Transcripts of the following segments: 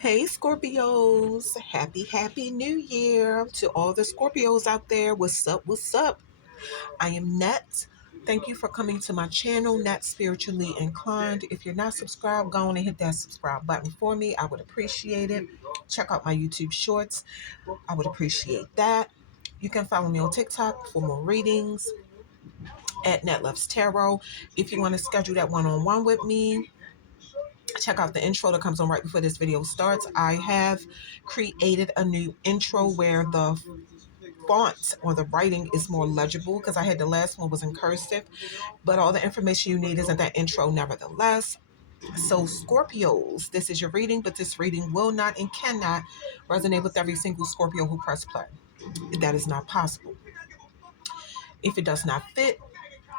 Hey Scorpios, happy new year to all the Scorpios out there. What's up? I am Net. Thank you for coming to my channel, Net Spiritually Inclined. If you're not subscribed, go on and hit that subscribe button for me. I would appreciate it. Check out my YouTube shorts. I would appreciate that. You can follow me on TikTok for more readings at Net Loves Tarot. If you want to schedule that one-on-one with me, check out the intro that comes on right before this video starts. I have created a new intro where the font or the writing is more legible because I had the last one was in cursive, but all the information you need is in that intro nevertheless. So Scorpios, this is your reading, but this reading will not and cannot resonate with every single Scorpio who press play. That is not possible. If it does not fit,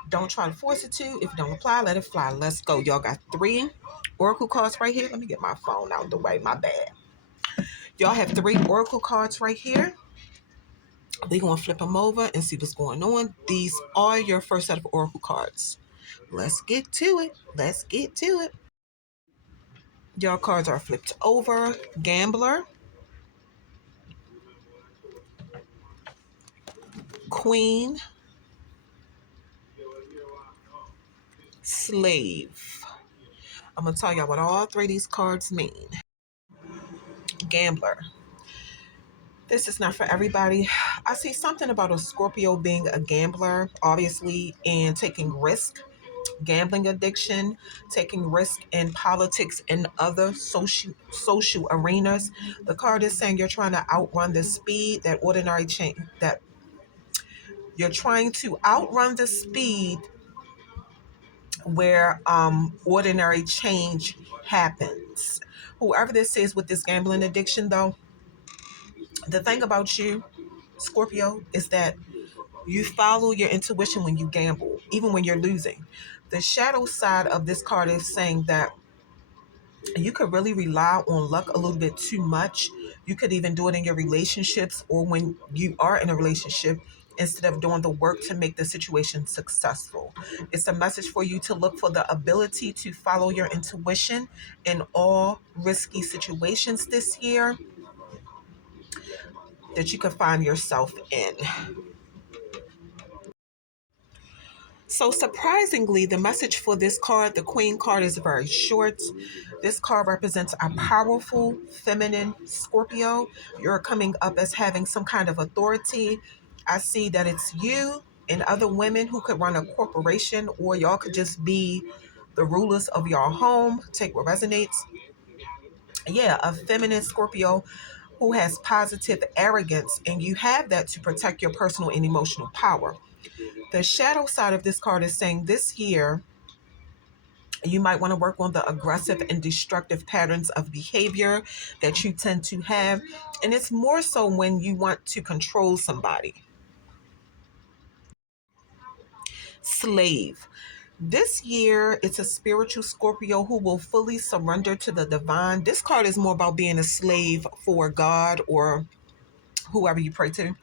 don't try to force it to. If it don't apply, let it fly. Let's go. Y'all got 3 oracle cards right here. Let me get my phone out of the way. My bad. Y'all have 3 oracle cards right here. We're going to flip them over and see what's going on. These are your first set of oracle cards. Let's get to it. Y'all cards are flipped over. Gambler. Queen. Slave. I'm going to tell y'all what all 3 of these cards mean. Gambler. This is not for everybody. I see something about a Scorpio being a gambler, obviously, and taking risk, gambling addiction, taking risk in politics and other social arenas. The card is saying you're trying to outrun the speed that ordinary change, that you're trying to outrun the speed where ordinary change happens. Whoever this is with this gambling addiction, though, the thing about you, Scorpio, is that you follow your intuition when you gamble, even when you're losing. The shadow side of this card is saying that you could really rely on luck a little bit too much. You could even do it in your relationships or when you are in a relationship instead of doing the work to make the situation successful. It's a message for you to look for the ability to follow your intuition in all risky situations this year that you could find yourself in. So surprisingly, the message for this card, the Queen card, is very short. This card represents a powerful, feminine Scorpio. You're coming up as having some kind of authority. I see that it's you and other women who could run a corporation, or y'all could just be the rulers of your home. Take what resonates. Yeah, a feminine Scorpio who has positive arrogance, and you have that to protect your personal and emotional power. The shadow side of this card is saying this year, you might want to work on the aggressive and destructive patterns of behavior that you tend to have. And it's more so when you want to control somebody. Slave. This year, it's a spiritual Scorpio who will fully surrender to the divine. This card is more about being a slave for God or whoever you pray to.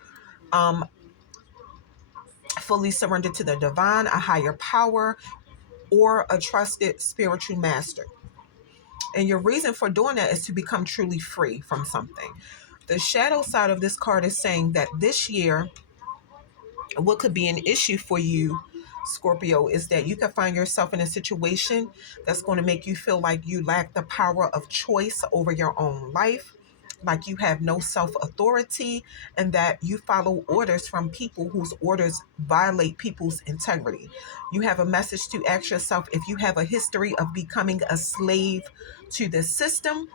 Fully surrender to the divine, a higher power, or a trusted spiritual master. And your reason for doing that is to become truly free from something. The shadow side of this card is saying that this year, what could be an issue for you, Scorpio, is that you could find yourself in a situation that's going to make you feel like you lack the power of choice over your own life, like you have no self-authority, and that you follow orders from people whose orders violate people's integrity. You have a message to ask yourself if you have a history of becoming a slave to the system,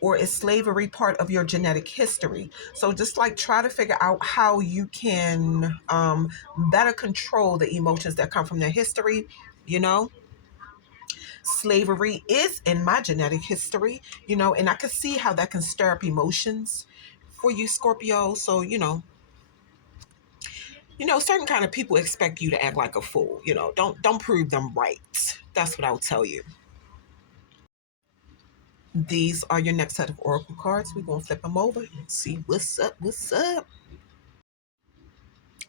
or is slavery part of your genetic history? So just like try to figure out how you can better control the emotions that come from their history. You know, slavery is in my genetic history, and I can see how that can stir up emotions for you, Scorpio. So, certain kind of people expect you to act like a fool. Don't prove them right. That's what I'll tell you. These are your next set of oracle cards. We're gonna flip them over and see what's up. What's up?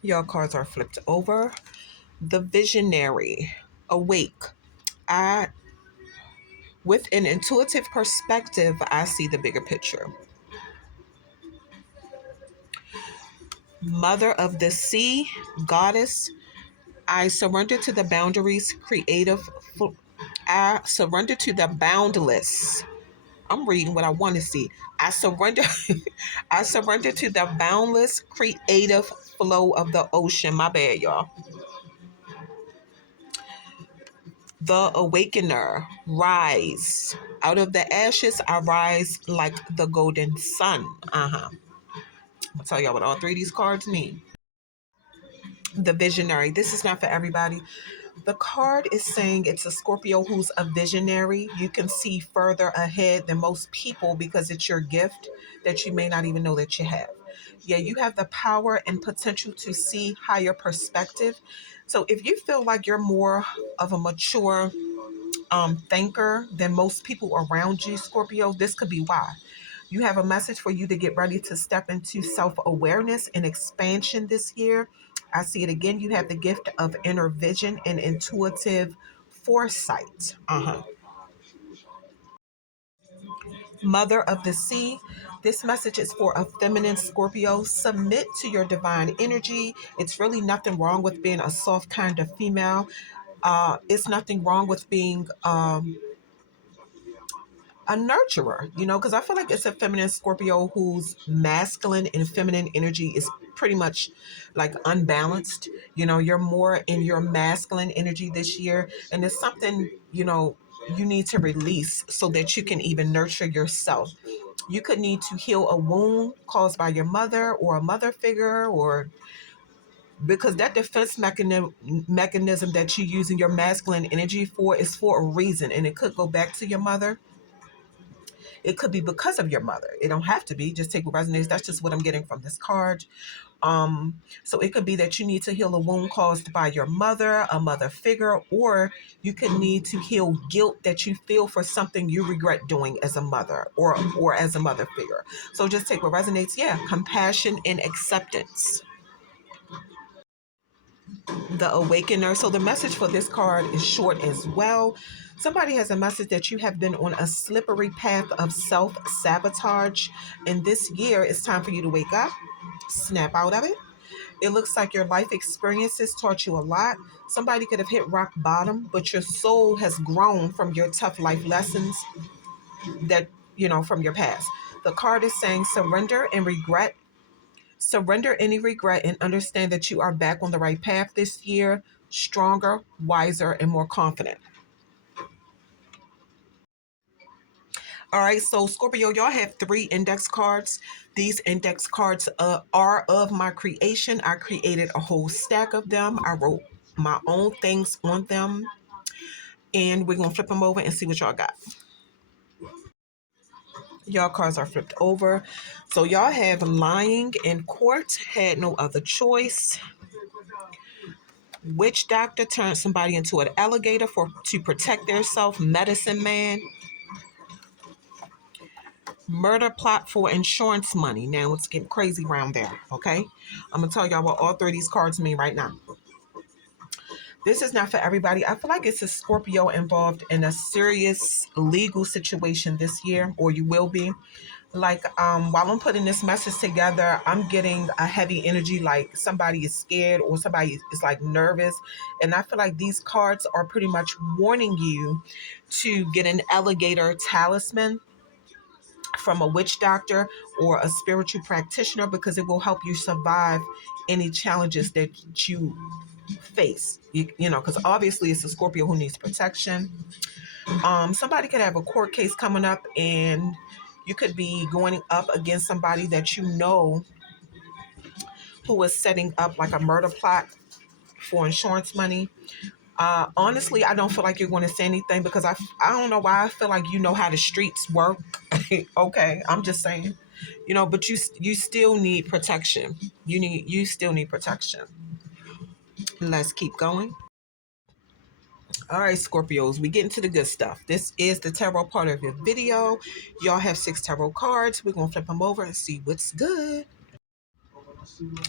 Your cards are flipped over. The visionary, awake. I, with an intuitive perspective, I see the bigger picture. Mother of the sea, goddess. I surrender to the boundaries, creative. I surrender to the boundless. I'm reading what I want to see. I surrender. I surrender to the boundless, creative flow of the ocean. My bad, y'all. The awakener, rise. Out of the ashes, I rise like the golden sun. I'll tell y'all what all three of these cards mean. The visionary. This is not for everybody. The card is saying it's a Scorpio who's a visionary. You can see further ahead than most people because it's your gift that you may not even know that you have. Yeah, you have the power and potential to see higher perspective. So if you feel like you're more of a mature thinker than most people around you, Scorpio, this could be why. You have a message for you to get ready to step into self awareness and expansion this year. I see it again. You have the gift of inner vision and intuitive foresight. Mother of the sea. This message is for a feminine Scorpio. Submit to your divine energy. It's really nothing wrong with being a soft kind of female. It's nothing wrong with being a nurturer, because I feel like it's a feminine Scorpio whose masculine and feminine energy is pretty much like unbalanced. You're more in your masculine energy this year, and it's something, you need to release so that you can even nurture yourself. You could need to heal a wound caused by your mother or a mother figure, or because that defense mechanism that you're using your masculine energy for is for a reason, and it could go back to your mother. It could be because of your mother. It don't have to be. Just take what resonates. That's just what I'm getting from this card. So it could be that you need to heal a wound caused by your mother, a mother figure, or you could need to heal guilt that you feel for something you regret doing as a mother or as a mother figure. So just take what resonates. Yeah, compassion and acceptance. The awakener. So the message for this card is short as well. Somebody has a message that you have been on a slippery path of self sabotage, and this year it's time for you to wake up, snap out of it. It looks like your life experiences taught you a lot. Somebody could have hit rock bottom, but your soul has grown from your tough life lessons that, from your past. The card is saying surrender and regret. Surrender any regret and understand that you are back on the right path this year, stronger, wiser, and more confident. All right, so Scorpio, y'all have three index cards. These index cards are of my creation. I created a whole stack of them. I wrote my own things on them, and we're gonna flip them over and see what y'all got. Y'all cards are flipped over. So y'all have lying in court, had no other choice. Witch doctor turned somebody into an alligator to protect theirself. Medicine man. Murder plot for insurance money. Now it's getting crazy around there. Okay, I'm gonna tell y'all what all three of these cards mean right now. This is not for everybody. I feel like it's a Scorpio involved in a serious legal situation this year, or you will be. Like while I'm putting this message together, I'm getting a heavy energy, like somebody is scared or somebody is like nervous, and I feel like these cards are pretty much warning you to get an alligator talisman from a witch doctor or a spiritual practitioner, because it will help you survive any challenges that you face. Because obviously it's a Scorpio who needs protection. Somebody could have a court case coming up, and You could be going up against somebody that you know who is setting up like a murder plot for insurance money. Honestly, I don't feel like you're going to say anything because I don't know why I feel like you know how the streets work. Okay, I'm just saying, but you still need protection. You still need protection. Let's keep going. All right, Scorpios, we get into the good stuff. This is the tarot part of your video. Y'all have 6 tarot cards. We're gonna flip them over and see what's good.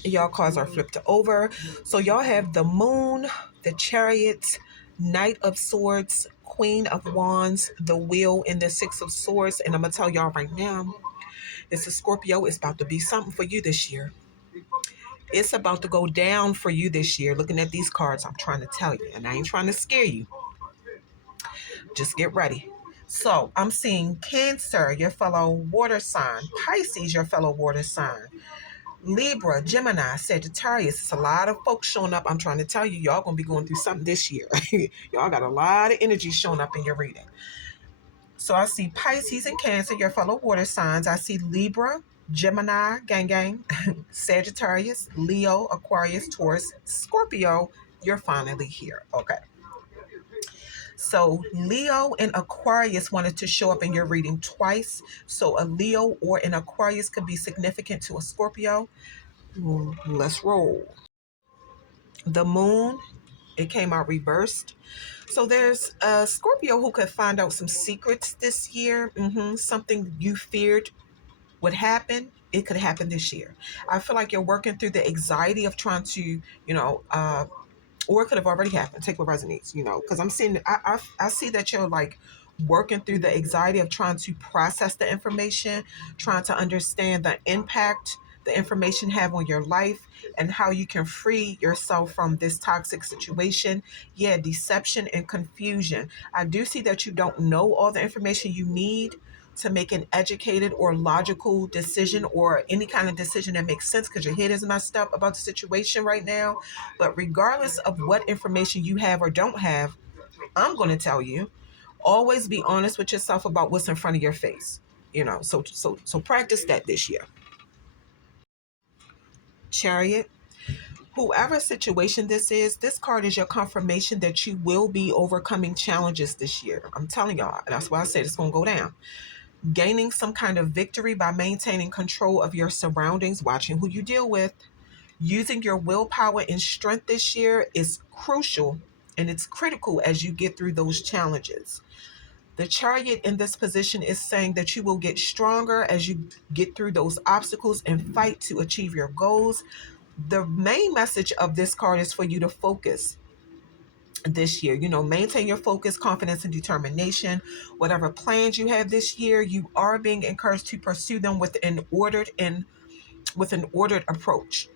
Y'all cards are flipped over. So y'all have the Moon, the Chariot, Knight of Swords, Queen of Wands, the Wheel, and the Six of Swords. And I'm gonna tell y'all right now, it's a Scorpio. It's about to be something for you this year. It's about to go down for you this year. Looking at these cards, I'm trying to tell you, and I ain't trying to scare you. Just get ready. So I'm seeing Cancer, your fellow water sign, Pisces, your fellow water sign, Libra, Gemini, Sagittarius. It's a lot of folks showing up. I'm trying to tell you, y'all gonna be going through something this year. Y'all got a lot of energy showing up in your reading. So I see Pisces and Cancer, your fellow water signs. I see Libra, Gemini, gang gang, Sagittarius, Leo, Aquarius, Taurus, Scorpio. You're finally here. Okay. So Leo and Aquarius wanted to show up in your reading twice. So a Leo or an Aquarius could be significant to a Scorpio. Let's roll. The Moon, it came out reversed. So there's a Scorpio who could find out some secrets this year. Something you feared would happen. It could happen this year. I feel like you're working through the anxiety of trying to, or it could have already happened. Take what resonates, because I'm seeing, I see that you're like working through the anxiety of trying to process the information, trying to understand the impact the information have on your life and how you can free yourself from this toxic situation. Yeah, deception and confusion. I do see that you don't know all the information you need to make an educated or logical decision or any kind of decision that makes sense because your head is messed up about the situation right now. But regardless of what information you have or don't have, I'm going to tell you, always be honest with yourself about what's in front of your face. So practice that this year. Chariot. Whoever situation this is, this card is your confirmation that you will be overcoming challenges this year. I'm telling y'all, that's why I said it's going to go down. Gaining some kind of victory by maintaining control of your surroundings, watching who you deal with. Using your willpower and strength this year is crucial and it's critical as you get through those challenges. The Chariot in this position is saying that you will get stronger as you get through those obstacles and fight to achieve your goals. The main message of this card is for you to focus this year. Maintain your focus, confidence, and determination. Whatever plans you have this year, you are being encouraged to pursue them with an ordered approach.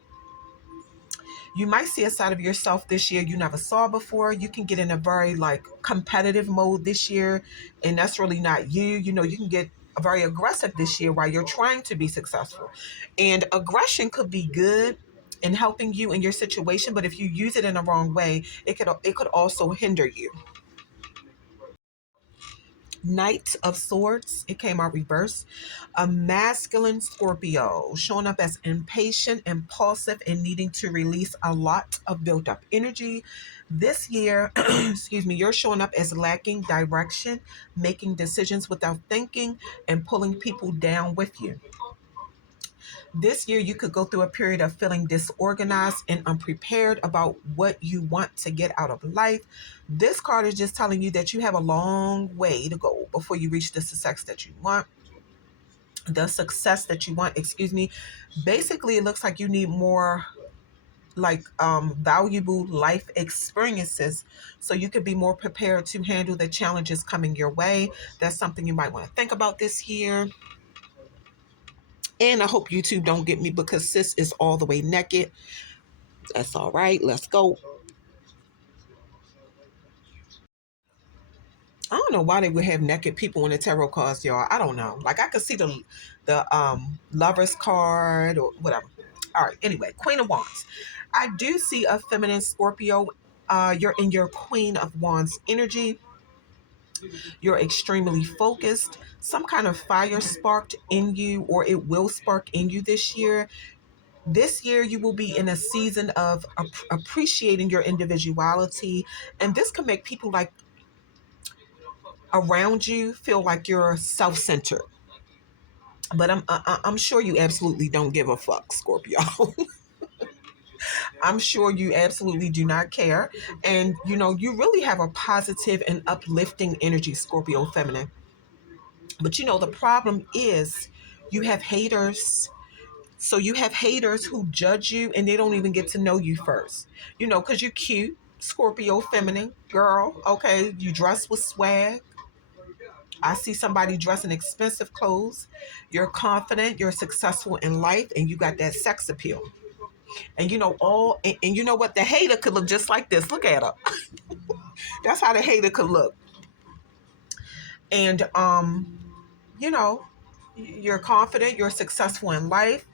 You might see a side of yourself this year you never saw before. You can get in a very competitive mode this year, and that's really not you. You can get very aggressive this year while you're trying to be successful. And aggression could be good in helping you in your situation, but if you use it in the wrong way, it could also hinder you. Knight of Swords, it came out reverse. A masculine Scorpio showing up as impatient, impulsive, and needing to release a lot of built up energy. This year, excuse me, you're showing up as lacking direction, making decisions without thinking, and pulling people down with you. This year, you could go through a period of feeling disorganized and unprepared about what you want to get out of life. This card is just telling you that you have a long way to go before you reach the success that you want. Excuse me. Basically, it looks like you need more valuable life experiences so you could be more prepared to handle the challenges coming your way. That's something you might want to think about this year. And I hope YouTube don't get me because sis is all the way naked. That's all right. Let's go. I don't know why they would have naked people in the tarot cards, y'all. I don't know. I could see the Lover's card or whatever. All right. Anyway, Queen of Wands. I do see a feminine Scorpio. You're in your Queen of Wands energy. You're extremely focused. Some kind of fire sparked in you, or it will spark in you this year. This year, you will be in a season of appreciating your individuality. And this can make people like around you feel like you're self centered. But I'm sure you absolutely don't give a fuck, Scorpio. I'm sure you absolutely do not care. And you really have a positive and uplifting energy, Scorpio feminine. But the problem is you have haters. So you have haters who judge you and they don't even get to know you first. Because you're cute, Scorpio feminine girl. Okay. You dress with swag. I see somebody dressing expensive clothes. You're confident, you're successful in life, and you got that sex appeal. And and you know what? The hater could look just like this. Look at her. That's how the hater could look. And you know, you're confident, you're successful in life,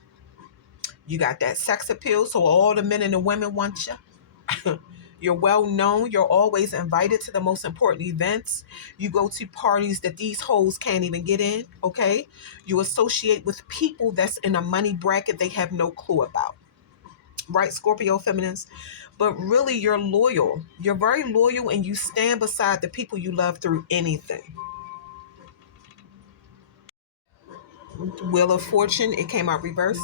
you got that sex appeal, so all the men and the women want you. You're well known. You're always invited to the most important events. You go to parties that these hoes can't even get in. Okay. You associate with people that's in a money bracket they have no clue about. Right, Scorpio feminines? But really, you're loyal. You're very loyal and you stand beside the people you love through anything. Wheel of Fortune, it came out reverse.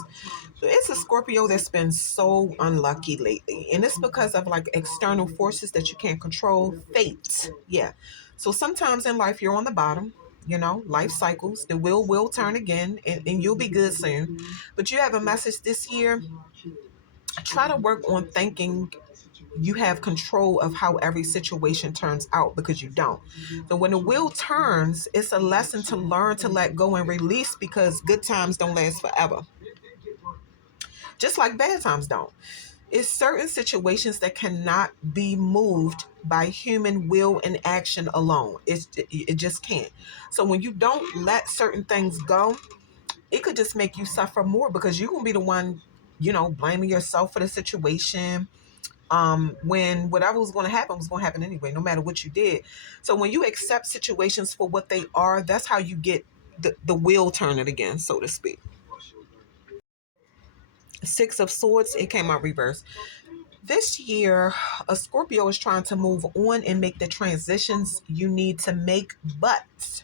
It's a Scorpio that's been so unlucky lately. And it's because of like external forces that you can't control. Fate. Yeah. So sometimes in life you're on the bottom, life cycles. The wheel will turn again and you'll be good soon. But you have a message this year. Try to work on thinking you have control of how every situation turns out because you don't. So when the wheel turns, it's a lesson to learn to let go and release because good times don't last forever. Just like bad times don't. It's certain situations that cannot be moved by human will and action alone. It just can't. So when you don't let certain things go, it could just make you suffer more because you're gonna be the one, blaming yourself for the situation. When whatever was going to happen anyway, no matter what you did. So when you accept situations for what they are, that's how you get the wheel turning again, so to speak. Six of Swords, it came out reverse. This year, a Scorpio is trying to move on and make the transitions you need to make, but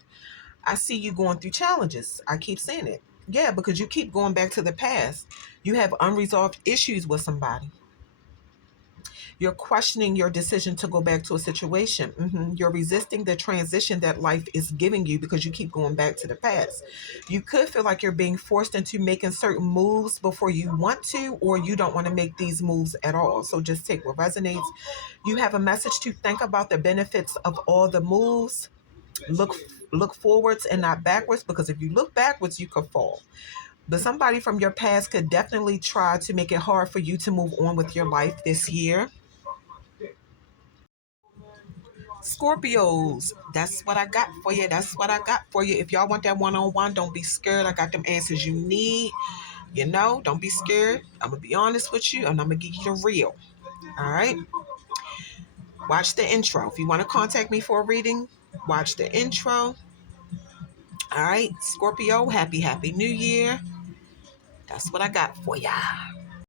I see you going through challenges. I keep saying it. Yeah, because you keep going back to the past. You have unresolved issues with somebody. You're questioning your decision to go back to a situation. You're resisting the transition that life is giving you because you keep going back to the past. You could feel like you're being forced into making certain moves before you want to, or you don't want to make these moves at all. So just take what resonates. You have a message to think about the benefits of all the moves. Look look forwards and not backwards because if you look backwards, you could fall. But somebody from your past could definitely try to make it hard for you to move on with your life this year. Scorpios, that's what I got for you. That's what I got for you. If y'all want that one on one, don't be scared. I got them answers you need. Don't be scared. I'm going to be honest with you and I'm going to give you the real. All right. Watch the intro. If you want to contact me for a reading, watch the intro. All right. Scorpio, happy, happy new year. That's what I got for ya.